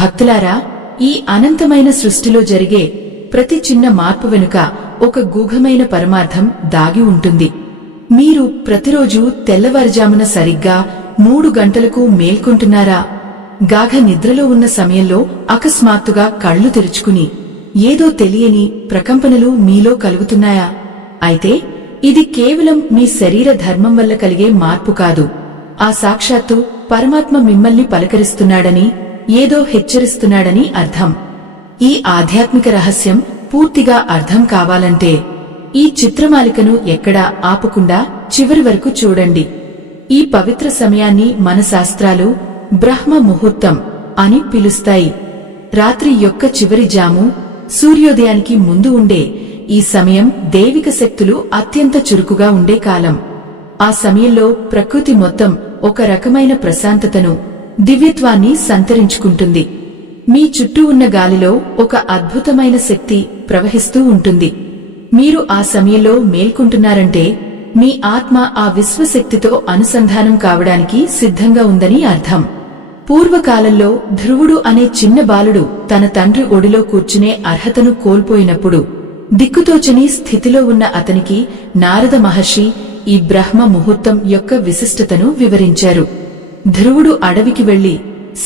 భక్తులారా, ఈ అనంతమైన సృష్టిలో జరిగే ప్రతి చిన్న మార్పు వెనుక ఒక గూఢమైన పరమార్థం దాగి ఉంటుంది. మీరు ప్రతిరోజు తెల్లవారుజామున సరిగ్గా 3 గంటలకు మేల్కొంటున్నారా? గాఢ నిద్రలో ఉన్న సమయంలో అకస్మాత్తుగా కళ్లు తెరుచుకుని ఏదో తెలియని ప్రకంపనలు మీలో కలుగుతున్నాయా? అయితే ఇది కేవలం మీ శరీర ధర్మం వల్ల కలిగే మార్పు కాదు. ఆ సాక్షాత్తు పరమాత్మ మిమ్మల్ని పలకరిస్తున్నాడని, ఏదో హెచ్చరిస్తున్నాడని అర్థం. ఈ ఆధ్యాత్మిక రహస్యం పూర్తిగా అర్థం కావాలంటే ఈ చిత్రమాలికను ఎక్కడా ఆపకుండా చివరి వరకు చూడండి. ఈ పవిత్ర సమయాన్ని మన శాస్త్రాలు బ్రహ్మ ముహూర్తం అని పిలుస్తాయి. రాత్రి యొక్క చివరి జాము, సూర్యోదయానికి ముందు ఉండే ఈ సమయం దైవిక శక్తులు అత్యంత చురుకుగా ఉండే కాలం. ఆ సమయంలో ప్రకృతి మొత్తం ఒక రకమైన ప్రశాంతతను, దివ్యత్వాన్ని సంతరించుకుంటుంది. మీ చుట్టూ ఉన్న గాలిలో ఒక అద్భుతమైన శక్తి ప్రవహిస్తూ ఉంటుంది. మీరు ఆ సమయంలో మేల్కొంటున్నారంటే మీ ఆత్మ ఆ విశ్వశక్తితో అనుసంధానం కావడానికి సిద్ధంగా ఉందని అర్థం. పూర్వకాలంలో ధ్రువుడు అనే చిన్న బాలుడు తన తండ్రి ఒడిలో కూర్చునే అర్హతను కోల్పోయినప్పుడు దిక్కుతోచని స్థితిలో ఉన్న అతనికి నారద మహర్షి ఈ బ్రహ్మ ముహూర్తం యొక్క విశిష్టతను వివరించారు. ధ్రువుడు అడవికి వెళ్లి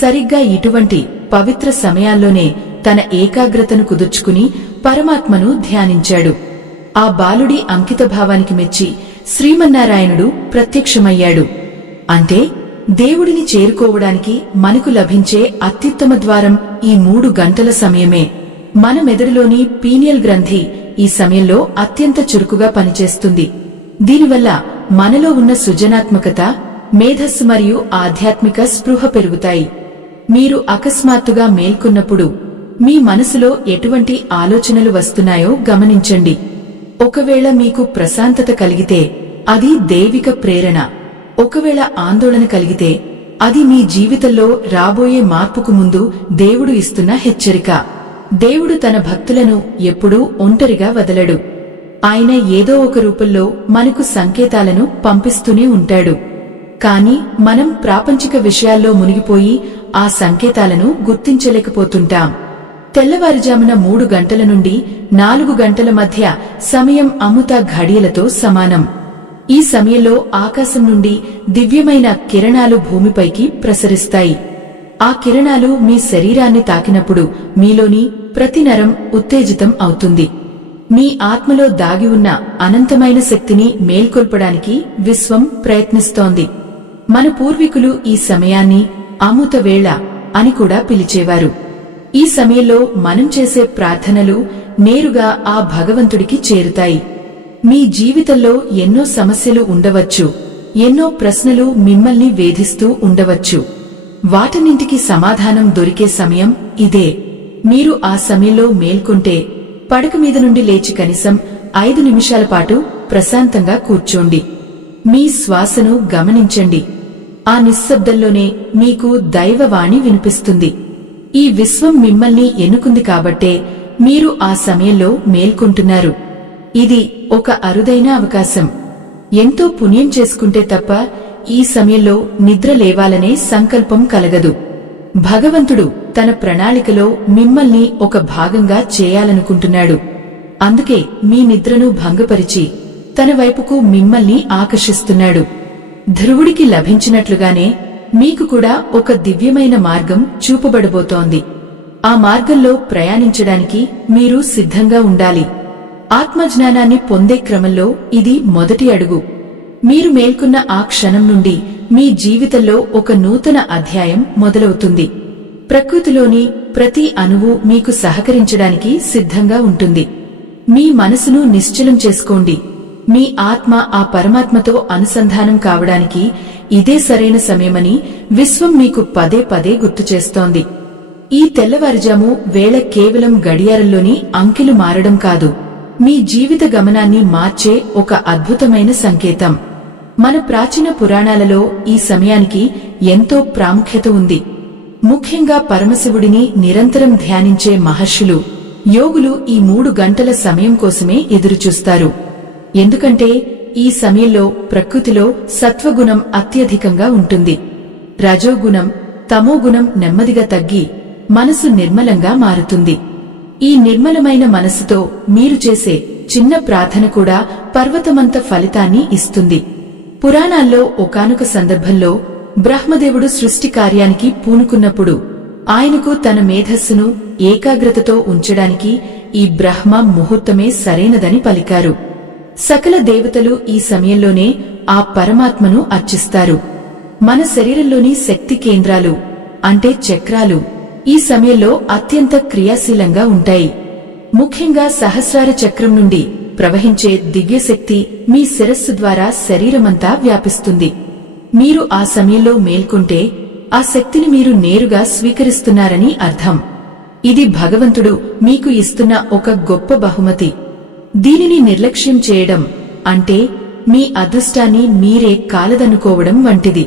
సరిగ్గా ఇటువంటి పవిత్ర సమయాల్లోనే తన ఏకాగ్రతను కుదుర్చుకుని పరమాత్మను ధ్యానించాడు. ఆ బాలుడి అంకితభావానికి మెచ్చి శ్రీమన్నారాయణుడు ప్రత్యక్షమయ్యాడు. అంటే దేవుడిని చేరుకోవడానికి మనకు లభించే అత్యుత్తమ ద్వారం ఈ 3 గంటల సమయమే. మన మెదడులోని పీనియల్ గ్రంథి ఈ సమయంలో అత్యంత చురుకుగా పనిచేస్తుంది. దీనివల్ల మనలో ఉన్న సృజనాత్మకత, మేధస్సు మరియు ఆధ్యాత్మిక స్పృహ పెరుగుతాయి. మీరు అకస్మాత్తుగా మేల్కొన్నప్పుడు మీ మనసులో ఎటువంటి ఆలోచనలు వస్తున్నాయో గమనించండి. ఒకవేళ మీకు ప్రశాంతత కలిగితే అది దైవిక ప్రేరణ. ఒకవేళ ఆందోళన కలిగితే అది మీ జీవితంలో రాబోయే మార్పుకు ముందు దేవుడు ఇస్తున్న హెచ్చరిక. దేవుడు తన భక్తులను ఎప్పుడూ ఒంటరిగా వదలడు. ఆయన ఏదో ఒక రూపంలో మనకు సంకేతాలను పంపిస్తూనే ఉంటాడు. కాని మనం ప్రాపంచిక విషయాల్లో మునిగిపోయి ఆ సంకేతాలను గుర్తించలేకపోతుంటాం. తెల్లవారుజామున 3 గంటల నుండి 4 గంటల మధ్య సమయం అమృత ఘడియలతో సమానం. ఈ సమయంలో ఆకాశం నుండి దివ్యమైన కిరణాలు భూమిపైకి ప్రసరిస్తాయి. ఆ కిరణాలు మీ శరీరాన్ని తాకినప్పుడు మీలోని ప్రతి నరం ఉత్తేజితం అవుతుంది. మీ ఆత్మలో దాగి ఉన్న అనంతమైన శక్తిని మేల్కొల్పడానికి విశ్వం ప్రయత్నిస్తోంది. మన పూర్వీకులు ఈ సమయాన్ని అమృత వేళ అని కూడా పిలిచేవారు. ఈ సమయంలో మనం చేసే ప్రార్థనలు నేరుగా ఆ భగవంతుడికి చేరుతాయి. మీ జీవితంలో ఎన్నో సమస్యలు ఉండవచ్చు, ఎన్నో ప్రశ్నలు మిమ్మల్ని వేధిస్తూ ఉండవచ్చు. వాటన్నింటికి సమాధానం దొరికే సమయం ఇదే. మీరు ఆ సమయంలో మేల్కొంటే పడక మీద నుండి లేచి కనీసం 5 నిమిషాల పాటు ప్రశాంతంగా కూర్చోండి. మీ శ్వాసను గమనించండి. ఆ నిశ్శబ్దంలోనే మీకు దైవవాణి వినిపిస్తుంది. ఈ విశ్వం మిమ్మల్ని ఎన్నుకుంది కాబట్టే మీరు ఆ సమయంలో మేల్కొంటున్నారు. ఇది ఒక అరుదైన అవకాశం. ఎంతో పుణ్యం చేసుకుంటే తప్ప ఈ సమయంలో నిద్ర లేవాలనే సంకల్పం కలగదు. భగవంతుడు తన ప్రణాళికలో మిమ్మల్ని ఒక భాగంగా చేయాలనుకుంటున్నాడు. అందుకే మీ నిద్రను భంగపరిచి తన వైపుకు మిమ్మల్ని ఆకర్షిస్తున్నాడు. ధ్రువుడికి లభించినట్లుగానే మీకు కూడా ఒక దివ్యమైన మార్గం చూపబడబోతోంది. ఆ మార్గంలో ప్రయాణించడానికి మీరు సిద్ధంగా ఉండాలి. ఆత్మజ్ఞానాన్ని పొందే క్రమంలో ఇది మొదటి అడుగు. మీరు మేల్కొన్న ఆ క్షణం నుండి మీ జీవితంలో ఒక నూతన అధ్యాయం మొదలవుతుంది. ప్రకృతిలోని ప్రతి అణువు మీకు సహకరించడానికి సిద్ధంగా ఉంటుంది. మీ మనసును నిశ్చలం చేసుకోండి. మీ ఆత్మ ఆ పరమాత్మతో అనుసంధానం కావడానికి ఇదే సరైన సమయమని విశ్వం మీకు పదే పదే గుర్తుచేస్తోంది. ఈ తెల్లవారుజాము వేళ కేవలం గడియారంలోని అంకెలు మారడం కాదు, మీ జీవిత గమనాన్ని మార్చే ఒక అద్భుతమైన సంకేతం. మన ప్రాచీన పురాణాలలో ఈ సమయానికి ఎంతో ప్రాముఖ్యత ఉంది. ముఖ్యంగా పరమశివుడిని నిరంతరం ధ్యానించే మహర్షులు, యోగులు ఈ 3 గంటల సమయం కోసమే ఎదురుచూస్తారు. ఎందుకంటే ఈ సమయంలో ప్రకృతిలో సత్వగుణం అత్యధికంగా ఉంటుంది. రజోగుణం, తమోగుణం నెమ్మదిగా తగ్గి మనసు నిర్మలంగా మారుతుంది. ఈ నిర్మలమైన మనసుతో మీరు చేసే చిన్న ప్రార్థన కూడా పర్వతమంత ఫలితాన్ని ఇస్తుంది. పురాణాల్లో ఒకానొక సందర్భంలో బ్రహ్మదేవుడు సృష్టి కార్యానికి పూనుకున్నప్పుడు ఆయనకు తన మేధస్సును ఏకాగ్రతతో ఉంచడానికి ఈ బ్రహ్మ ముహూర్తమే సరైనదని పలికారు. సకల దేవతలు ఈ సమయంలోనే ఆ పరమాత్మను అర్చిస్తారు. మన శరీరంలోని శక్తి కేంద్రాలు అంటే చక్రాలు ఈ సమయంలో అత్యంత క్రియాశీలంగా ఉంటాయి. ముఖ్యంగా సహస్రార చక్రం నుండి ప్రవహించే దివ్యశక్తి మీ శిరస్సు ద్వారా శరీరమంతా వ్యాపిస్తుంది. మీరు ఆ సమయంలో మేల్కొంటే ఆ శక్తిని మీరు నేరుగా స్వీకరిస్తున్నారని అర్థం. ఇది భగవంతుడు మీకు ఇస్తున్న ఒక గొప్ప బహుమతి. దీనిని నిర్లక్ష్యం చేయడం అంటే మీ అదృష్టాన్ని మీరే కాలదనుకోవడం వంటిది.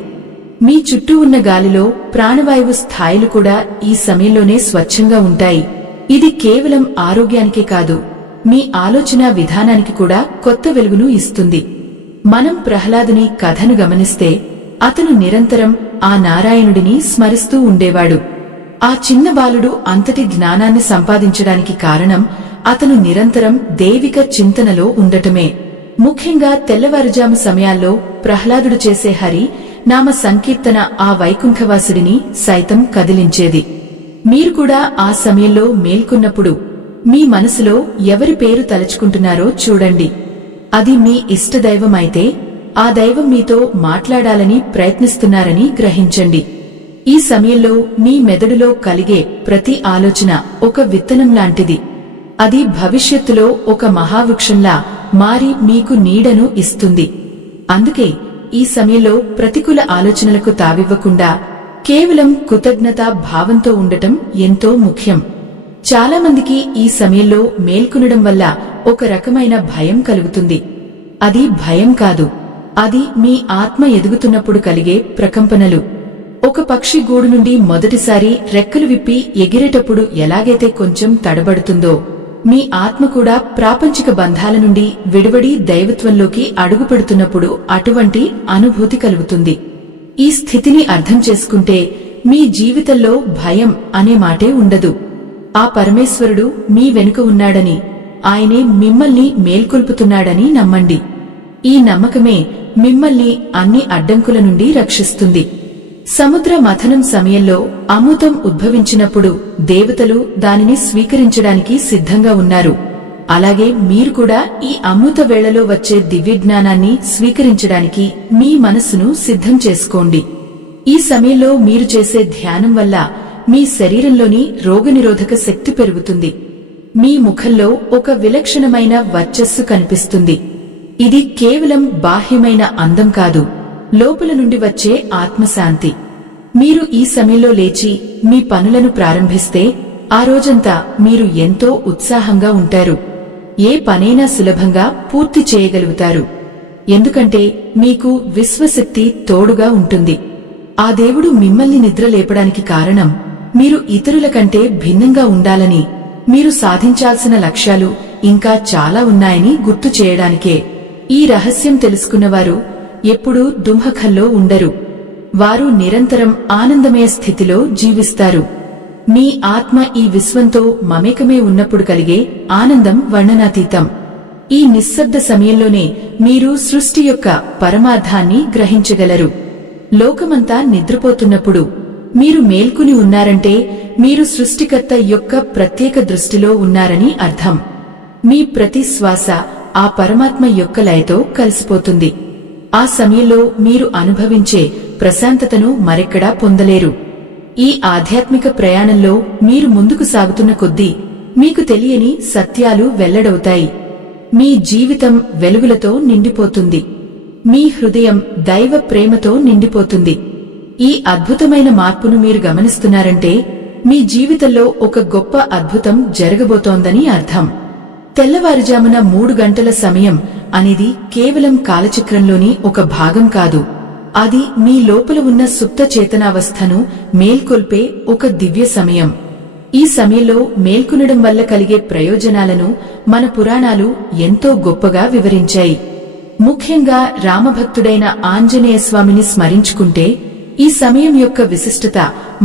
మీ చుట్టూ ఉన్న గాలిలో ప్రాణవాయువు స్థాయిలు కూడా ఈ సమయంలోనే స్వచ్ఛంగా ఉంటాయి. ఇది కేవలం ఆరోగ్యానికే కాదు, మీ ఆలోచనా విధానానికి కూడా కొత్త వెలుగును ఇస్తుంది. మనం ప్రహ్లాదుని కథను గమనిస్తే అతను నిరంతరం ఆ నారాయణుడిని స్మరిస్తూ ఉండేవాడు. ఆ చిన్న బాలుడు అంతటి జ్ఞానాన్ని సంపాదించడానికి కారణం అతను నిరంతరం దైవిక చింతనలో ఉండటమే. ముఖ్యంగా తెల్లవారుజాము సమయాల్లో ప్రహ్లాదుడు చేసే హరి నామ సంకీర్తన ఆ వైకుంఠవాసుడిని సైతం కదిలించేది. మీరు కూడా ఆ సమయంలో మేల్కొన్నప్పుడు మీ మనసులో ఎవరి పేరు తలుచుకుంటున్నారో చూడండి. అది మీ ఇష్టదైవమైతే ఆ దైవం మీతో మాట్లాడాలని ప్రయత్నిస్తున్నారని గ్రహించండి. ఈ సమయంలో మీ మెదడులో కలిగే ప్రతి ఆలోచన ఒక విత్తనం లాంటిది. అది భవిష్యత్తులో ఒక మహావృక్షంలా మారి మీకు నీడను ఇస్తుంది. అందుకే ఈ సమయంలో ప్రతికూల ఆలోచనలకు తావివ్వకుండా కేవలం కృతజ్ఞతా భావంతో ఉండటం ఎంతో ముఖ్యం. చాలామందికి ఈ సమయంలో మేల్కొనడం వల్ల ఒక రకమైన భయం కలుగుతుంది. అది భయం కాదు, అది మీ ఆత్మ ఎదుగుతున్నప్పుడు కలిగే ప్రకంపనలు. ఒక పక్షి గూడు నుండి మొదటిసారి రెక్కలు విప్పి ఎగిరేటప్పుడు ఎలాగైతే కొంచెం తడబడుతుందో, మీ ఆత్మ కూడా ప్రాపంచిక బంధాల నుండి విడివడి దైవత్వంలోకి అడుగుపెడుతున్నప్పుడు అటువంటి అనుభూతి కలుగుతుంది. ఈ స్థితిని అర్థం చేసుకుంటే మీ జీవితంలో భయం అనే మాటే ఉండదు. ఆ పరమేశ్వరుడు మీ వెనుక ఉన్నాడని, ఆయనే మిమ్మల్ని మేల్కొల్పుతున్నాడని నమ్మండి. ఈ నమ్మకమే మిమ్మల్ని అన్ని అడ్డంకుల నుండి రక్షిస్తుంది. సముద్ర మథనం సమయంలో అమృతం ఉద్భవించినప్పుడు దేవతలు దానిని స్వీకరించడానికి సిద్ధంగా ఉన్నారు. అలాగే మీరు కూడా ఈ అమృత వేళలో వచ్చే దివ్యజ్ఞానాన్ని స్వీకరించడానికి మీ మనస్సును సిద్ధం చేసుకోండి. ఈ సమయంలో మీరు చేసే ధ్యానం వల్ల మీ శరీరంలోని రోగనిరోధక శక్తి పెరుగుతుంది. మీ ముఖంలో ఒక విలక్షణమైన వర్చస్సు కనిపిస్తుంది. ఇది కేవలం బాహ్యమైన అందం కాదు, లోపల నుండి వచ్చే ఆత్మశాంతి. మీరు ఈ సమయంలో లేచి మీ పనులను ప్రారంభిస్తే ఆ రోజంతా మీరు ఎంతో ఉత్సాహంగా ఉంటారు. ఏ పనైనా సులభంగా పూర్తి చేయగలుగుతారు. ఎందుకంటే మీకు విశ్వశక్తి తోడుగా ఉంటుంది. ఆ దేవుడు మిమ్మల్ని నిద్ర లేపడానికి కారణం మీరు ఇతరుల కంటే భిన్నంగా ఉండాలని, మీరు సాధించాల్సిన లక్ష్యాలు ఇంకా చాలా ఉన్నాయని గుర్తు చేయడానికే. ఈ రహస్యం తెలుసుకున్నవారు ఎప్పుడూ దుంహఖంలో ఉండరు. వారు నిరంతరం ఆనందమయ స్థితిలో జీవిస్తారు. మీ ఆత్మ ఈ విశ్వంతో మమేకమే ఉన్నప్పుడు కలిగే ఆనందం వర్ణనాతీతం. ఈ నిశ్శబ్ద సమయంలోనే మీరు సృష్టి యొక్క పరమార్థాన్ని గ్రహించగలరు. లోకమంతా నిద్రపోతున్నప్పుడు మీరు మేల్కొని ఉన్నారంటే మీరు సృష్టికర్త యొక్క ప్రత్యేక దృష్టిలో ఉన్నారని అర్థం. మీ ప్రతి శ్వాస ఆ పరమాత్మ యొక్క లయతో కలిసిపోతుంది. ఆ సమయంలో మీరు అనుభవించే ప్రశాంతతను మరెక్కడా పొందలేరు. ఈ ఆధ్యాత్మిక ప్రయాణంలో మీరు ముందుకు సాగుతున్న కొద్దీ మీకు తెలియని సత్యాలు వెల్లడవుతాయి. మీ జీవితం వెలుగులతో నిండిపోతుంది. మీ హృదయం దైవ ప్రేమతో నిండిపోతుంది. ఈ అద్భుతమైన మార్పును మీరు గమనిస్తున్నారంటే మీ జీవితంలో ఒక గొప్ప అద్భుతం జరగబోతోందని అర్థం. తెల్లవారుజామున 3 గంటల సమయం అనేది కేవలం కాలచక్రంలోని ఒక భాగం కాదు. అది మీ లోపల ఉన్న సుప్త చేతనావస్థను మేల్కొల్పే ఒక దివ్య సమయం. ఈ సమయంలో మేల్కొనడం వల్ల కలిగే ప్రయోజనాలను మన పురాణాలు ఎంతో గొప్పగా వివరించాయి. ముఖ్యంగా రామభక్తుడైన ఆంజనేయస్వామిని స్మరించుకుంటే ఈ సమయం యొక్క విశిష్టత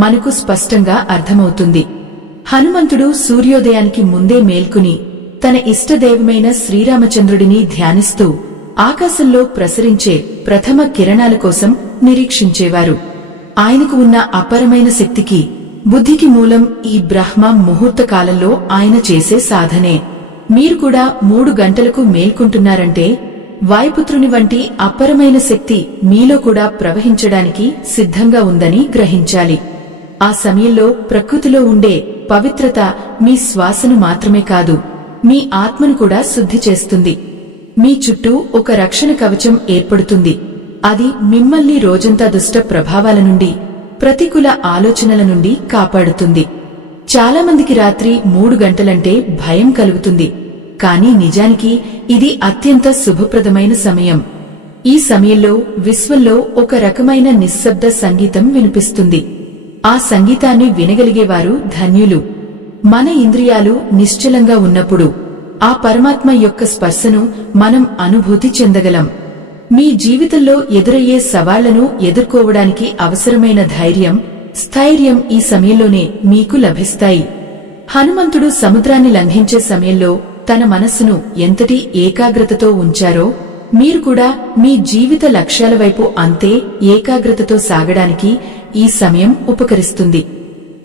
మనకు స్పష్టంగా అర్థమవుతుంది. హనుమంతుడు సూర్యోదయానికి ముందే మేల్కుని తన ఇష్టదైవమైన శ్రీరామచంద్రుడిని ధ్యానిస్తూ ఆకాశంలో ప్రసరించే ప్రథమ కిరణాల కోసం నిరీక్షించేవారు. ఆయనకు ఉన్న అపరమైన శక్తికి, బుద్ధికి మూలం ఈ బ్రహ్మ ముహూర్త కాలంలో ఆయన చేసే సాధనే. మీరు కూడా 3 గంటలకు మేల్కుంటున్నారంటే వాయుపుత్రుని వంటి అపరమైన శక్తి మీలో కూడా ప్రవహించడానికి సిద్ధంగా ఉందని గ్రహించాలి. ఆ సమయంలో ప్రకృతిలో ఉండే పవిత్రత మీ శ్వాసను మాత్రమే కాదు, మీ ఆత్మను కూడా శుద్ధి చేస్తుంది. మీ చుట్టూ ఒక రక్షణ కవచం ఏర్పడుతుంది. అది మిమ్మల్ని రోజంతా దుష్ట ప్రభావాల నుండి, ప్రతికూల ఆలోచనల నుండి కాపాడుతుంది. చాలామందికి రాత్రి 3 గంటలంటే భయం కలుగుతుంది. కానీ నిజానికి ఇది అత్యంత శుభప్రదమైన సమయం. ఈ సమయంలో విశ్వంలో ఒక రకమైన నిశ్శబ్ద సంగీతం వినిపిస్తుంది. ఆ సంగీతాన్ని వినగలిగేవారు ధన్యులు. మన ఇంద్రియాలు నిశ్చలంగా ఉన్నప్పుడు ఆ పరమాత్మ యొక్క స్పర్శను మనం అనుభూతి చెందగలం. మీ జీవితంలో ఎదురయ్యే సవాళ్లను ఎదుర్కోవడానికి అవసరమైన ధైర్యం, స్థైర్యం ఈ సమయంలోనే మీకు లభిస్తాయి. హనుమంతుడు సముద్రాన్ని లంఘించే సమయంలో తన మనస్సును ఎంతటి ఏకాగ్రతతో ఉంచారో, మీరు కూడా మీ జీవిత లక్ష్యాల వైపు అంతే ఏకాగ్రతతో సాగడానికి ఈ సమయం ఉపకరిస్తుంది.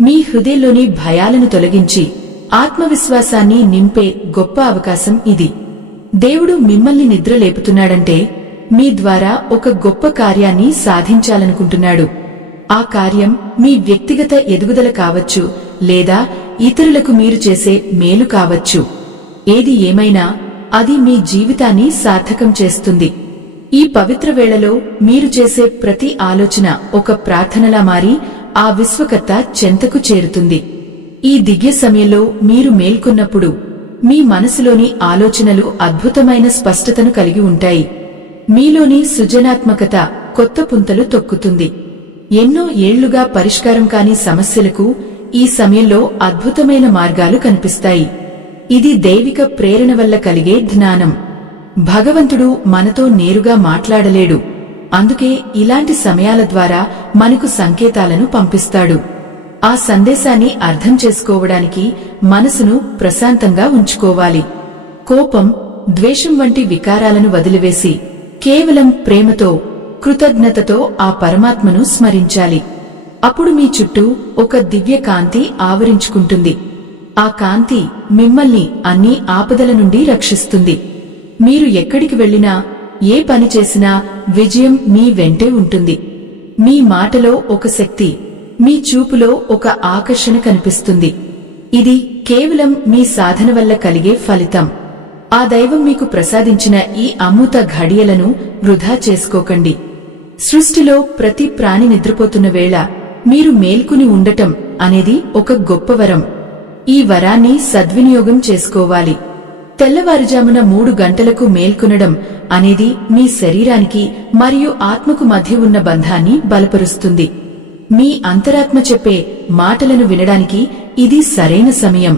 మీ హృదయంలోని భయాలను తొలగించి ఆత్మవిశ్వాసాన్ని నింపే గొప్ప అవకాశం ఇది. దేవుడు మిమ్మల్ని నిద్రలేపుతున్నాడంటే మీ ద్వారా ఒక గొప్ప కార్యాన్ని సాధించాలనుకుంటున్నాడు. ఆ కార్యం మీ వ్యక్తిగత ఎదుగుదల కావచ్చు, లేదా ఇతరులకు మీరు చేసే మేలు కావచ్చు. ఏది ఏమైనా అది మీ జీవితాన్ని సార్థకం చేస్తుంది. ఈ పవిత్ర వేళలో మీరు చేసే ప్రతి ఆలోచన ఒక ప్రార్థనలా మారి ఆ విశ్వకర్త చెంతకు చేరుతుంది. ఈ దివ్య సమయంలో మీరు మేల్కొన్నప్పుడు మీ మనసులోని ఆలోచనలు అద్భుతమైన స్పష్టతను కలిగి ఉంటాయి. మీలోని సృజనాత్మకత కొత్త పుంతలు తొక్కుతుంది. ఎన్నో ఏళ్లుగా పరిష్కారం కాని సమస్యలకు ఈ సమయంలో అద్భుతమైన మార్గాలు కనిపిస్తాయి. ఇది దైవిక ప్రేరణ వల్ల కలిగే జ్ఞానం. భగవంతుడు మనతో నేరుగా మాట్లాడలేడు. అందుకే ఇలాంటి సమయాల ద్వారా మనకు సంకేతాలను పంపిస్తాడు. ఆ సందేశాన్ని అర్థం చేసుకోవడానికి మనసును ప్రశాంతంగా ఉంచుకోవాలి. కోపం, ద్వేషం వంటి వికారాలను వదిలివేసి కేవలం ప్రేమతో, కృతజ్ఞతతో ఆ పరమాత్మను స్మరించాలి. అప్పుడు మీ చుట్టూ ఒక దివ్య కాంతి ఆవరించుకుంటుంది. ఆ కాంతి మిమ్మల్ని అన్ని ఆపదల నుండి రక్షిస్తుంది. మీరు ఎక్కడికి వెళ్లినా, ఏ పని చేసినా విజయం మీ వెంటే ఉంటుంది. మీ మాటలో ఒక శక్తి, మీ చూపులో ఒక ఆకర్షణ కనిపిస్తుంది. ఇది కేవలం మీ సాధన వల్ల కలిగే ఫలితం. ఆ దైవం మీకు ప్రసాదించిన ఈ అమృత ఘడియలను వృధా చేసుకోకండి. సృష్టిలో ప్రతి ప్రాణి నిద్రపోతున్న వేళ మీరు మేల్కుని ఉండటం అనేది ఒక గొప్ప వరం. ఈ వరాన్ని సద్వినియోగం చేసుకోవాలి. తెల్లవారుజామున 3 గంటలకు మేల్కొనడం అనేది మీ శరీరానికి మరియు ఆత్మకు మధ్య ఉన్న బంధాన్ని బలపరుస్తుంది. మీ అంతరాత్మ చెప్పే మాటలను వినడానికి ఇది సరైన సమయం.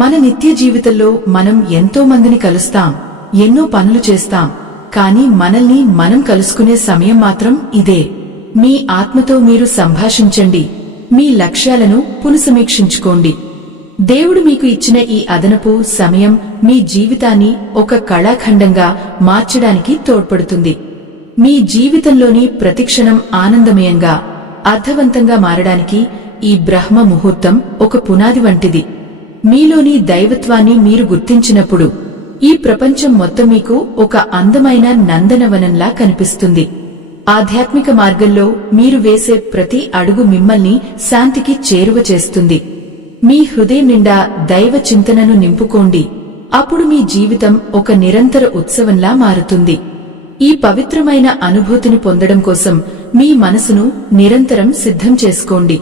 మన నిత్య జీవితంలో మనం ఎంతో మందిని కలుస్తాం, ఎన్నో పనులు చేస్తాం. కానీ మనల్ని మనం కలుసుకునే సమయం మాత్రం ఇదే. మీ ఆత్మతో మీరు సంభాషించండి. మీ లక్ష్యాలను పునఃసమీక్షించుకోండి. దేవుడు మీకు ఇచ్చిన ఈ అదనపు సమయం మీ జీవితాన్ని ఒక కళాఖండంగా మార్చడానికి తోడ్పడుతుంది. మీ జీవితంలోని ప్రతిక్షణం ఆనందమయంగా, అర్థవంతంగా మారడానికి ఈ బ్రహ్మ ముహూర్తం ఒక పునాది వంటిది. మీలోని దైవత్వాన్ని మీరు గుర్తించినప్పుడు ఈ ప్రపంచం మొత్తం మీకు ఒక అందమైన నందనవనంలా కనిపిస్తుంది. ఆధ్యాత్మిక మార్గంలో మీరు వేసే ప్రతి అడుగు మిమ్మల్ని శాంతికి చేరువ చేస్తుంది. మీ హృదయం నిండా దైవ చింతనను నింపుకోండి. అప్పుడు మీ జీవితం ఒక నిరంతర ఉత్సవంలా మారుతుంది. ఈ పవిత్రమైన అనుభూతిని పొందడం కోసం మీ మనసును నిరంతరం సిద్ధం చేసుకోండి.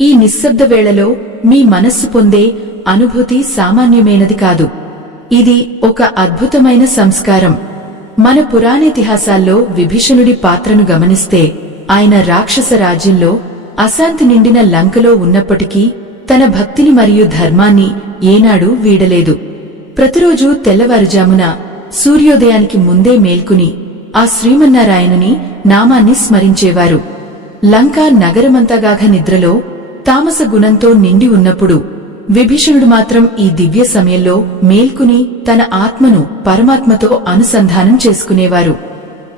ఈ నిశ్శబ్ద వేళలో మీ మనస్సు పొందే అనుభూతి సామాన్యమైనది కాదు. ఇది ఒక అద్భుతమైన సంస్కారం. మన పురాణేతిహాసాల్లో విభీషణుడి పాత్రను గమనిస్తే ఆయన రాక్షస రాజ్యంలో అశాంతి నిండిన లంకలో ఉన్నప్పటికీ తన భక్తిని మరియు ధర్మాన్ని ఏనాడూ వీడలేదు. ప్రతిరోజూ తెల్లవారుజామున సూర్యోదయానికి ముందే మేల్కుని ఆ శ్రీమన్నారాయణుని నామాన్ని స్మరించేవారు. లంకా నగరమంతగాఘ నిద్రలో తామస గుణంతో నిండి ఉన్నప్పుడు విభీషణుడు మాత్రం ఈ దివ్య సమయంలో మేల్కుని తన ఆత్మను పరమాత్మతో అనుసంధానం చేసుకునేవారు.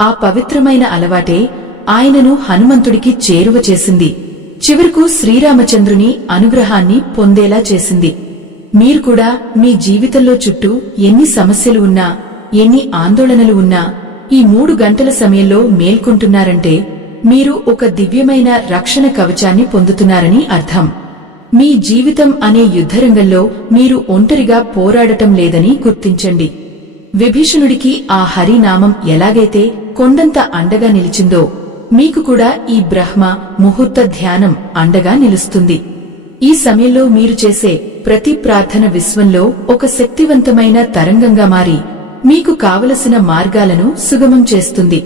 ఆ పవిత్రమైన అలవాటే ఆయనను హనుమంతుడికి చేరువ చేసింది. చివరకు శ్రీరామచంద్రుని అనుగ్రహాన్ని పొందేలా చేసింది. మీరు కూడా మీ జీవితంలో చుట్టూ ఎన్ని సమస్యలు ఉన్నా, ఎన్ని ఆందోళనలు ఉన్నా ఈ 3 గంటల సమయంలో మేల్కొంటున్నారంటే మీరు ఒక దివ్యమైన రక్షణ కవచాన్ని పొందుతున్నారని అర్థం. మీ జీవితం అనే యుద్ధరంగంలో మీరు ఒంటరిగా పోరాడటం లేదని గుర్తించండి. విభీషణుడికి ఆ హరినామం ఎలాగైతే కొండంత అండగా నిలిచిందో మీకు కూడా ఈ బ్రహ్మ ముహూర్త ధ్యానం అండగా నిలుస్తుంది. ఈ సమయంలో మీరు చేసే ప్రతి ప్రార్థన విశ్వంలో ఒక శక్తివంతమైన తరంగంగా మారి మీకు కావలసిన మార్గాలను సుగమం చేస్తుంది.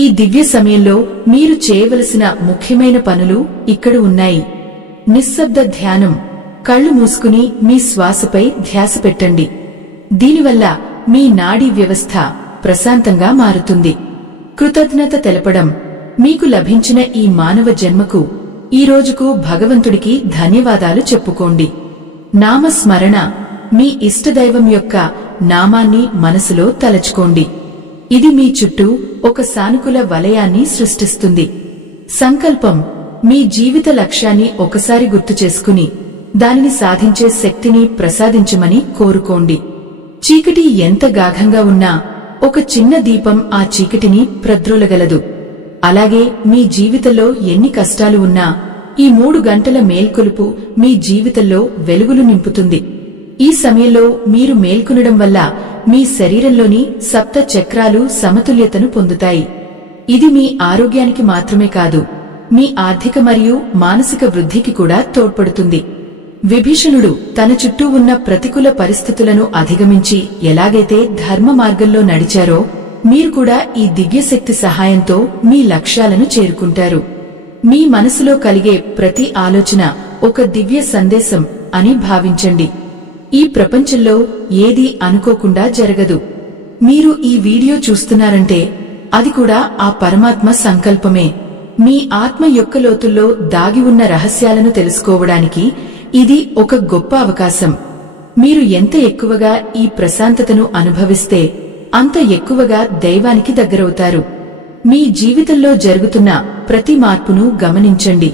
ఈ దివ్య సమయంలో మీరు చేయవలసిన ముఖ్యమైన పనులు ఇక్కడ ఉన్నాయి. నిశ్శబ్ద ధ్యానం. కళ్ళు మూసుకుని మీ శ్వాసపై ధ్యాస పెట్టండి. దీనివల్ల మీ నాడీ వ్యవస్థ ప్రశాంతంగా మారుతుంది. కృతజ్ఞత తెలపడం. మీకు లభించిన ఈ మానవ జన్మకు, ఈ రోజుకు భగవంతుడికి ధన్యవాదాలు చెప్పుకోండి. నామస్మరణ. మీ ఇష్టదైవం యొక్క నామాన్ని మనసులో తలచుకోండి. ఇది మీ చుట్టూ ఒక సానుకూల వలయాన్ని సృష్టిస్తుంది. సంకల్పం. మీ జీవిత లక్ష్యాన్ని ఒకసారి గుర్తు చేసుకుని దానిని సాధించే శక్తిని ప్రసాదించమని కోరుకోండి. చీకటి ఎంత గాఢంగా ఉన్నా ఒక చిన్న దీపం ఆ చీకటిని ప్రద్రోలగలదు. అలాగే మీ జీవితంలో ఎన్ని కష్టాలు ఉన్నా ఈ 3 గంటల మేల్కొలుపు మీ జీవితంలో వెలుగులు నింపుతుంది. ఈ సమయంలో మీరు మేల్కొనడం వల్ల మీ శరీరంలోని 7 చక్రాలు సమతుల్యతను పొందుతాయి. ఇది మీ ఆరోగ్యానికి మాత్రమే కాదు, మీ ఆర్థిక మరియు మానసిక వృద్ధికి కూడా తోడ్పడుతుంది. విభీషణుడు తన చుట్టూ ఉన్న ప్రతికూల పరిస్థితులను అధిగమించి ఎలాగైతే ధర్మ మార్గంలో నడిచారో మీరు కూడా ఈ దివ్యశక్తి సహాయంతో మీ లక్ష్యాలను చేరుకుంటారు. మీ మనసులో కలిగే ప్రతి ఆలోచన ఒక దివ్య సందేశం అని భావించండి. ఈ ప్రపంచంలో ఏదీ అనుకోకుండా జరగదు. మీరు ఈ వీడియో చూస్తున్నారంటే అది కూడా ఆ పరమాత్మ సంకల్పమే. మీ ఆత్మ యొక్క లోతుల్లో దాగి ఉన్న రహస్యాలను తెలుసుకోవడానికి ఇది ఒక గొప్ప అవకాశం. మీరు ఎంత ఎక్కువగా ఈ ప్రశాంతతను అనుభవిస్తే అంత ఎక్కువగా దైవానికి దగ్గరవుతారు. మీ జీవితంలో జరుగుతున్న ప్రతి మార్పును గమనించండి.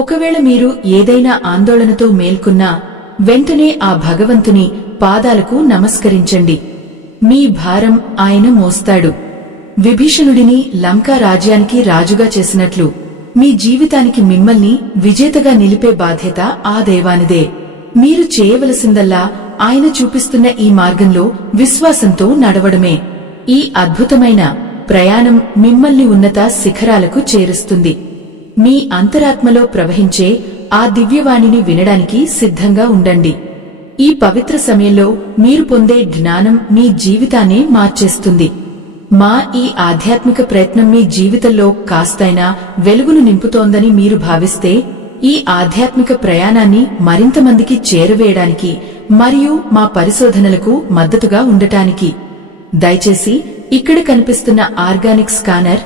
ఒకవేళ మీరు ఏదైనా ఆందోళనతో మేల్కొన్నా వెంటనే ఆ భగవంతుని పాదాలకు నమస్కరించండి. మీ భారం ఆయన మోస్తాడు. విభీషణుడిని లంకా రాజ్యానికి రాజుగా చేసినట్లు మీ జీవితానికి మిమ్మల్ని విజేతగా నిలిపే బాధ్యత ఆ దైవానిదే. మీరు చేయవలసిందల్లా ఆయన చూపిస్తున్న ఈ మార్గంలో విశ్వాసంతో నడవడమే. ఈ అద్భుతమైన ప్రయాణం మిమ్మల్ని ఉన్నత శిఖరాలకు చేరుస్తుంది. మీ అంతరాత్మలో ప్రవహించే ఆ దివ్యవాణిని వినడానికి సిద్ధంగా ఉండండి. ఈ పవిత్ర సమయంలో మీరు పొందే జ్ఞానం మీ జీవితాన్నే మార్చేస్తుంది. మా ఈ ఆధ్యాత్మిక ప్రయత్నం మీ జీవితంలో కాస్తైనా వెలుగును నింపుతోందని మీరు భావిస్తే ఈ ఆధ్యాత్మిక ప్రయాణాన్ని మరింత మందికి చేరవేయడానికి మరియు మా పరిశోధనలకు మద్దతుగా ఉండటానికి దయచేసి ఇక్కడ కనిపిస్తున్న ఆర్గానిక్ స్కానర్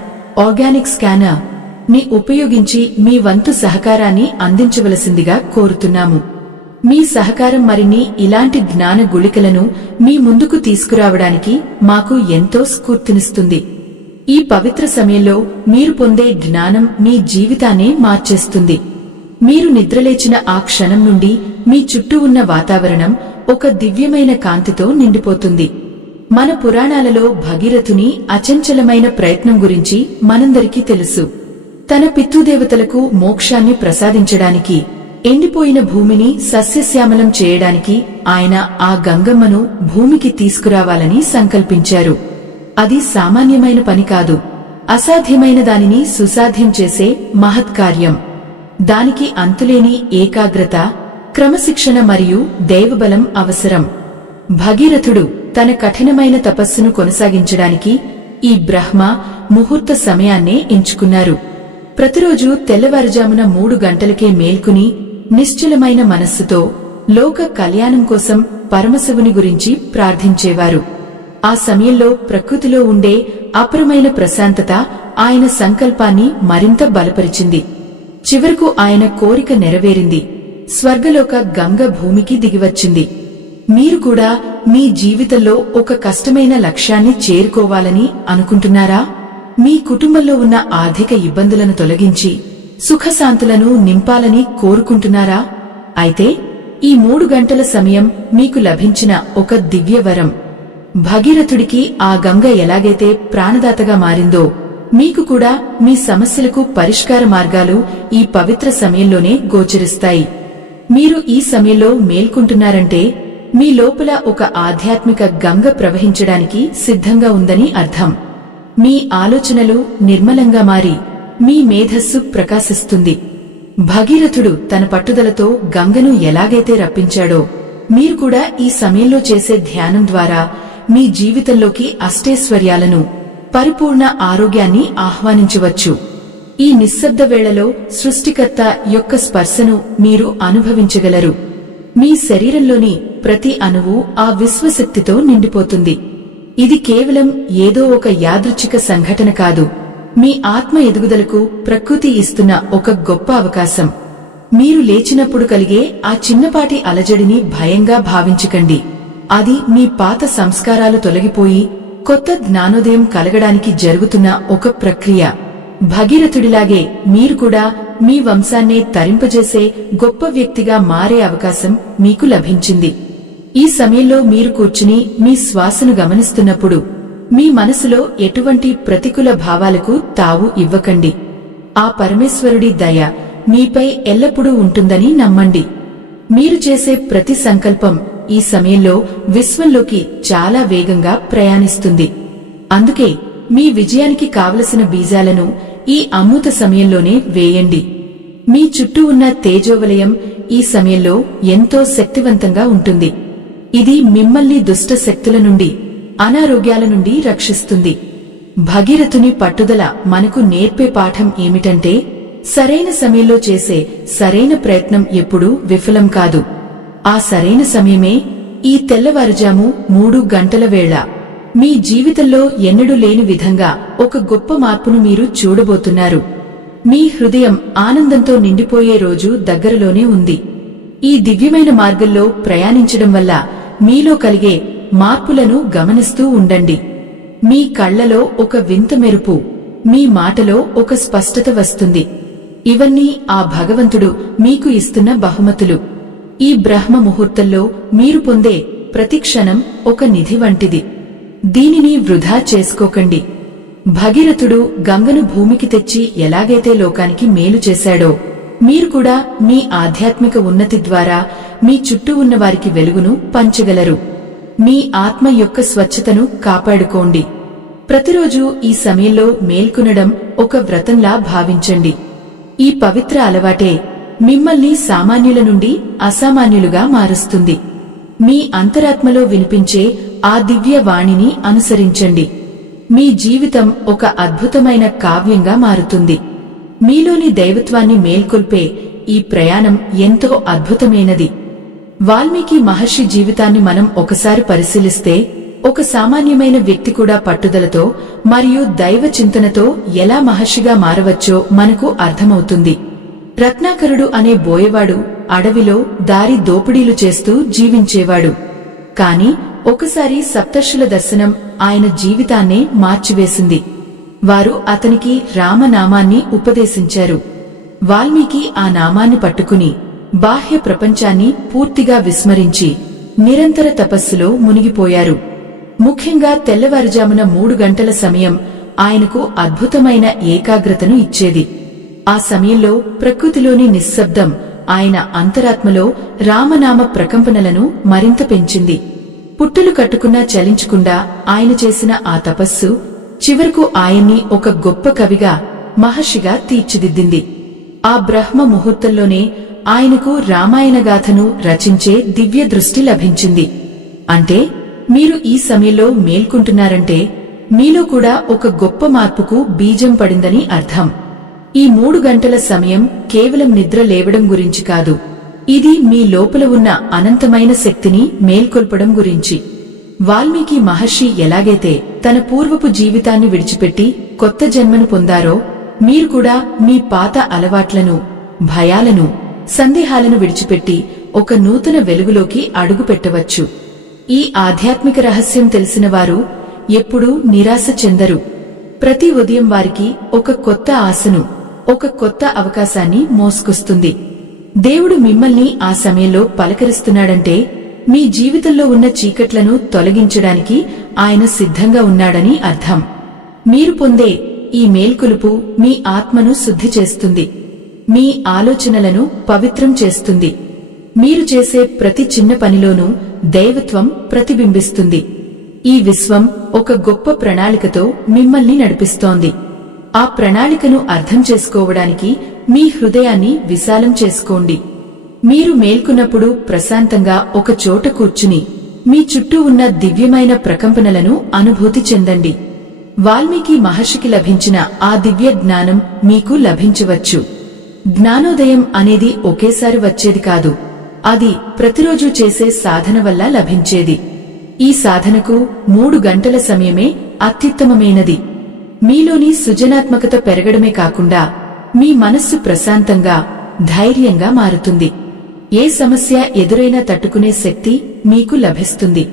ని ఉపయోగించి మీ వంతు సహకారాన్ని అందించవలసిందిగా కోరుతున్నాము. మీ సహకారం మరిన్ని ఇలాంటి జ్ఞాన గుళికలను మీ ముందుకు తీసుకురావడానికి మాకు ఎంతో స్ఫూర్తినిస్తుంది. ఈ పవిత్ర సమయంలో మీరు పొందే జ్ఞానం మీ జీవితాన్నే మార్చేస్తుంది. మీరు నిద్రలేచిన ఆ క్షణం నుండి మీ చుట్టూ ఉన్న వాతావరణం ఒక దివ్యమైన కాంతితో నిండిపోతుంది. మన పురాణాలలో భగీరథుని అచంచలమైన ప్రయత్నం గురించి మనందరికీ తెలుసు. తన పితృదేవతలకు మోక్షాన్ని ప్రసాదించడానికి, ఎండిపోయిన భూమిని సస్యశ్యామలం చేయడానికి ఆయన ఆ గంగమ్మను భూమికి తీసుకురావాలని సంకల్పించారు. అది సామాన్యమైన పని కాదు. అసాధ్యమైన దానిని సుసాధ్యం చేసే మహత్కార్యం. దానికి అంతులేని ఏకాగ్రత, క్రమశిక్షణ మరియు దైవబలం అవసరం. భగీరథుడు తన కఠినమైన తపస్సును కొనసాగించడానికి ఈ బ్రహ్మ ముహూర్త సమయాన్నే ఎంచుకున్నారు. ప్రతిరోజు తెల్లవారుజామున 3 గంటలకే మేల్కుని నిశ్చలమైన మనస్సుతో లోక కళ్యాణం కోసం పరమశివుని గురించి ప్రార్థించేవారు. ఆ సమయంలో ప్రకృతిలో ఉండే అపరమైన ప్రశాంతత ఆయన సంకల్పాన్ని మరింత బలపరిచింది. చివరకు ఆయన కోరిక నెరవేరింది. స్వర్గలోక గంగ భూమికి దిగివచ్చింది. మీరు కూడా మీ జీవితంలో ఒక కష్టమైన లక్ష్యాన్ని చేరుకోవాలని అనుకుంటున్నారా? మీ కుటుంబంలో ఉన్న ఆర్థిక ఇబ్బందులను తొలగించి సుఖశాంతులను నింపాలని కోరుకుంటున్నారా? అయితే ఈ 3 గంటల సమయం మీకు లభించిన ఒక దివ్యవరం. భగీరథుడికి ఆ గంగ ఎలాగైతే ప్రాణదాతగా మారిందో మీకు కూడా మీ సమస్యలకు పరిష్కార మార్గాలు ఈ పవిత్ర సమయంలోనే గోచరిస్తాయి. మీరు ఈ సమయంలో మేల్కొంటున్నారంటే మీ లోపల ఒక ఆధ్యాత్మిక గంగ ప్రవహించడానికి సిద్ధంగా ఉందని అర్థం. మీ ఆలోచనలు నిర్మలంగా మారి మీ మేధస్సు ప్రకాశిస్తుంది. భగీరథుడు తన పట్టుదలతో గంగను ఎలాగైతే రప్పించాడో మీరు కూడా ఈ సమయంలో చేసే ధ్యానం ద్వారా మీ జీవితంలోకి అష్టైశ్వర్యాలను, పరిపూర్ణ ఆరోగ్యాన్ని ఆహ్వానించవచ్చు. ఈ నిశ్శబ్ద వేళలో సృష్టికర్త యొక్క స్పర్శను మీరు అనుభవించగలరు. మీ శరీరంలోని ప్రతి అణువు ఆ విశ్వశక్తితో నిండిపోతుంది. ఇది కేవలం ఏదో ఒక యాదృచ్ఛిక సంఘటన కాదు, మీ ఆత్మ ఎదుగుదలకు ప్రకృతి ఇస్తున్న ఒక గొప్ప అవకాశం. మీరు లేచినప్పుడు కలిగే ఆ చిన్నపాటి అలజడిని భయంగా భావించకండి. అది మీ పాత సంస్కారాలు తొలగిపోయి కొత్త జ్ఞానోదయం కలగడానికి జరుగుతున్న ఒక ప్రక్రియ. భగీరథుడిలాగే మీరు కూడా మీ వంశాన్నే తరింపజేసే గొప్ప వ్యక్తిగా మారే అవకాశం మీకు లభించింది. ఈ సమయంలో మీరు కూర్చుని మీ శ్వాసను గమనిస్తున్నప్పుడు మీ మనసులో ఎటువంటి ప్రతికూల భావాలకు తావు ఇవ్వకండి. ఆ పరమేశ్వరుడి దయ మీపై ఎల్లప్పుడూ ఉంటుందని నమ్మండి. మీరు చేసే ప్రతి సంకల్పం ఈ సమయంలో విశ్వంలోకి చాలా వేగంగా ప్రయాణిస్తుంది. అందుకే మీ విజయానికి కావలసిన బీజాలను ఈ అమృత సమయంలోనే వేయండి. మీ చుట్టూ ఉన్న తేజోవలయం ఈ సమయంలో ఎంతో శక్తివంతంగా ఉంటుంది. ఇది మిమ్మల్ని దుష్ట శక్తుల నుండి, అనారోగ్యాల నుండి రక్షిస్తుంది. భగీరథుని పట్టుదల మనకు నేర్పే పాఠం ఏమిటంటే సరైన సమయంలో చేసే సరైన ప్రయత్నం ఎప్పుడూ విఫలం కాదు. ఆ సరైన సమయమే ఈ తెల్లవారుజాము 3 గంటల వేళ. మీ జీవితంలో ఎన్నడూ లేని విధంగా ఒక గొప్ప మార్పును మీరు చూడబోతున్నారు. మీ హృదయం ఆనందంతో నిండిపోయే రోజు దగ్గరలోనే ఉంది. ఈ దివ్యమైన మార్గంలో ప్రయాణించడం వల్ల మీలో కలిగే మార్పులను గమనిస్తూ ఉండండి. మీ కళ్లలో ఒక వింత మెరుపు, మీ మాటలో ఒక స్పష్టత వస్తుంది. ఇవన్నీ ఆ భగవంతుడు మీకు ఇస్తున్న బహుమతులు. ఈ బ్రహ్మ ముహూర్తంలో మీరు పొందే ప్రతి క్షణం ఒక నిధి వంటిది. దీనిని వృధా చేసుకోకండి. భగీరథుడు గంగను భూమికి తెచ్చి ఎలాగైతే లోకానికి మేలు చేశాడో మీరు కూడా మీ ఆధ్యాత్మిక ఉన్నతి ద్వారా మీ చుట్టూ ఉన్న వారికి వెలుగును పంచగలరు. మీ ఆత్మ యొక్క స్వచ్ఛతను కాపాడుకోండి. ప్రతిరోజు ఈ సమయంలో మేల్కొనడం ఒక వ్రతంలా భావించండి. ఈ పవిత్ర అలవాటే మిమ్మల్ని సామాన్యుల నుండి అసామాన్యులుగా మారుస్తుంది. మీ అంతరాత్మలో వినిపించే ఆ దివ్య వాణిని అనుసరించండి. మీ జీవితం ఒక అద్భుతమైన కావ్యంగా మారుతుంది. మీలోని దైవత్వాన్ని మేల్కొల్పే ఈ ప్రయాణం ఎంతో అద్భుతమైనది. వాల్మీకి మహర్షి జీవితాన్ని మనం ఒకసారి పరిశీలిస్తే ఒక సామాన్యమైన వ్యక్తి కూడా పట్టుదలతో మరియు దైవ చింతనతో ఎలా మహర్షిగా మారవచ్చో మనకు అర్థమవుతుంది. రత్నాకరుడు అనే బోయవాడు అడవిలో దారి దోపిడీలు చేస్తూ జీవించేవాడు. కాని ఒకసారి సప్తర్షుల దర్శనం ఆయన జీవితాన్నే మార్చివేసింది. వారు అతనికి రామనామాన్ని ఉపదేశించారు. వాల్మీకి ఆ నామాన్ని పట్టుకుని బాహ్య ప్రపంచాన్ని పూర్తిగా విస్మరించి నిరంతర తపస్సులో మునిగిపోయారు. ముఖ్యంగా తెల్లవారుజామున 3 గంటల సమయం ఆయనకు అద్భుతమైన ఏకాగ్రతను ఇచ్చేది. ఆ సమయంలో ప్రకృతిలోని నిశ్శబ్దం ఆయన అంతరాత్మలో రామనామ ప్రకంపనలను మరింత పెంచింది. పుట్టులు కట్టుకున్నా చలించకుండా ఆయన చేసిన ఆ తపస్సు చివరకు ఆయన్ని ఒక గొప్ప కవిగా, మహర్షిగా తీర్చిదిద్దింది. ఆ బ్రహ్మ ముహూర్తంలోనే ఆయనకు రామాయణగాథను రచించే దివ్య దృష్టి లభించింది. అంటే మీరు ఈ సమయంలో మేల్కొంటున్నారంటే మీలో కూడా ఒక గొప్ప మార్పుకు బీజం పడిందని అర్థం. ఈ 3 గంటల సమయం కేవలం నిద్ర లేవడం గురించి కాదు, ఇది మీ లోపల ఉన్న అనంతమైన శక్తిని మేల్కొల్పడం గురించి. వాల్మీకి మహర్షి ఎలాగైతే తన పూర్వపు జీవితాన్ని విడిచిపెట్టి కొత్త జన్మను పొందారో మీరు కూడా మీ పాత అలవాట్లను, భయాలను, సందేహాలను విడిచిపెట్టి ఒక నూతన వెలుగులోకి అడుగుపెట్టవచ్చు. ఈ ఆధ్యాత్మిక రహస్యం తెలిసినవారు ఎప్పుడూ నిరాశ చెందరు. ప్రతి ఉదయం వారికి ఒక కొత్త ఆశను, ఒక కొత్త అవకాశాన్ని మోసుకొస్తుంది. దేవుడు మిమ్మల్ని ఆ సమయంలో పలకరిస్తున్నాడంటే మీ జీవితంలో ఉన్న చీకట్లను తొలగించడానికి ఆయన సిద్ధంగా ఉన్నాడని అర్థం. మీరు పొందే ఈ మేల్కొలుపు మీ ఆత్మను శుద్ధి చేస్తుంది, మీ ఆలోచనలను పవిత్రం చేస్తుంది. మీరు చేసే ప్రతి చిన్న పనిలోనూ దైవత్వం ప్రతిబింబిస్తుంది. ఈ విశ్వం ఒక గొప్ప ప్రణాళికతో మిమ్మల్ని నడిపిస్తోంది. ఆ ప్రణాళికను అర్థం చేసుకోవడానికి మీ హృదయాన్ని విశాలం చేసుకోండి. మీరు మేల్కొన్నప్పుడు ప్రశాంతంగా ఒక చోట కూర్చుని మీ చుట్టూ ఉన్న దివ్యమైన ప్రకంపనలను అనుభూతి చెందండి. వాల్మీకి మహర్షికి లభించిన ఆ దివ్య జ్ఞానం మీకు లభించవచ్చు. జ్ఞానోదయం అనేది ఒకేసారి వచ్చేది కాదు, అది ప్రతిరోజు చేసే సాధన వల్ల లభించేది. ఈ సాధనకు 3 గంటల సమయమే అత్యుత్తమమైనది. మీలోని సృజనాత్మకత పెరగడమే కాకుండా మీ మనస్సు ప్రశాంతంగా, ధైర్యంగా మారుతుంది. ఏ సమస్య ఎదురైనా తట్టుకునే శక్తి మీకు లభిస్తుంది.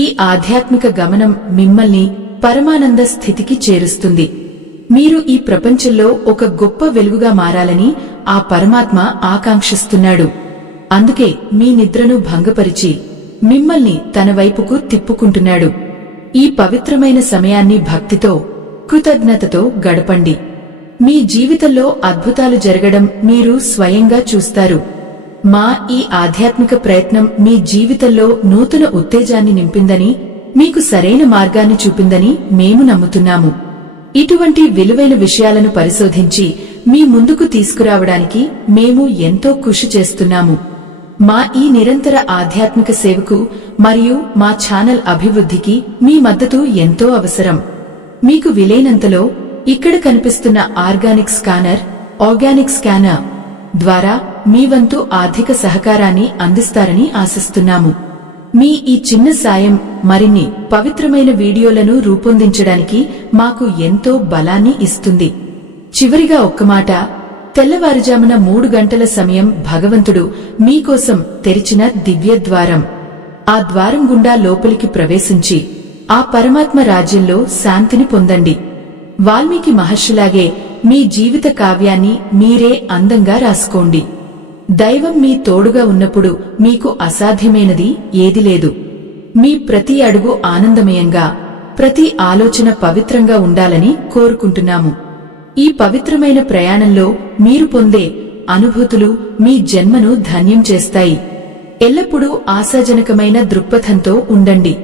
ఈ ఆధ్యాత్మిక గమనం మిమ్మల్ని పరమానంద స్థితికి చేరుస్తుంది. మీరు ఈ ప్రపంచంలో ఒక గొప్ప వెలుగుగా మారాలని ఆ పరమాత్మ ఆకాంక్షిస్తున్నాడు. అందుకే మీ నిద్రను భంగపరిచి మిమ్మల్ని తన వైపుకు తిప్పుకుంటున్నాడు. ఈ పవిత్రమైన సమయాన్ని భక్తితో, కృతజ్ఞతతో గడపండి. మీ జీవితంలో అద్భుతాలు జరగడం మీరు స్వయంగా చూస్తారు. మా ఈ ఆధ్యాత్మిక ప్రయత్నం మీ జీవితంలో నూతన ఉత్తేజాన్ని నింపిందని, మీకు సరైన మార్గాన్ని చూపిందని మేము నమ్ముతున్నాము. ఇటువంటి విలువైన విషయాలను పరిశోధించి మీ ముందుకు తీసుకురావడానికి మేము ఎంతో కృషి చేస్తున్నాము. మా ఈ నిరంతర ఆధ్యాత్మిక సేవకు మరియు మా ఛానల్ అభివృద్ధికి మీ మద్దతు ఎంతో అవసరం. మీకు వీలైనంతలో ఇక్కడ కనిపిస్తున్న ఆర్గానిక్ స్కానర్ ద్వారా మీ వంతు ఆర్థిక సహకారాన్ని అందిస్తారని ఆశిస్తున్నాము. మీ ఈ చిన్న సాయం మరిన్ని పవిత్రమైన వీడియోలను రూపొందించడానికి మాకు ఎంతో బలాన్ని ఇస్తుంది. చివరిగా ఒక్క మాట, తెల్లవారుజామున 3 గంటల సమయం భగవంతుడు మీకోసం తెరిచిన దివ్య ద్వారం. ఆ ద్వారం గుండా లోపలికి ప్రవేశించి ఆ పరమాత్మ రాజ్యంలో శాంతిని పొందండి. వాల్మీకి మహర్షిలాగే మీ జీవిత కావ్యాన్ని మీరే అందంగా రాసుకోండి. దైవం మీ తోడుగా ఉన్నప్పుడు మీకు అసాధ్యమైనది ఏది లేదు. మీ ప్రతి అడుగు ఆనందమయంగా, ప్రతి ఆలోచన పవిత్రంగా ఉండాలని కోరుకుంటున్నాము. ఈ పవిత్రమైన ప్రయాణంలో మీరు పొందే అనుభూతులు మీ జన్మను ధన్యం చేస్తాయి. ఎల్లప్పుడూ ఆశాజనకమైన దృక్పథంతో ఉండండి.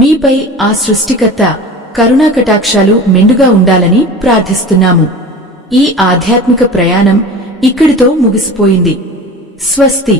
మీపై ఆ సృష్టికర్త కరుణాకటాక్షాలు మెండుగా ఉండాలని ప్రార్థిస్తున్నాము. ఈ ఆధ్యాత్మిక ప్రయాణం ఇక్కడితో ముగిసిపోయింది. స్వస్తి.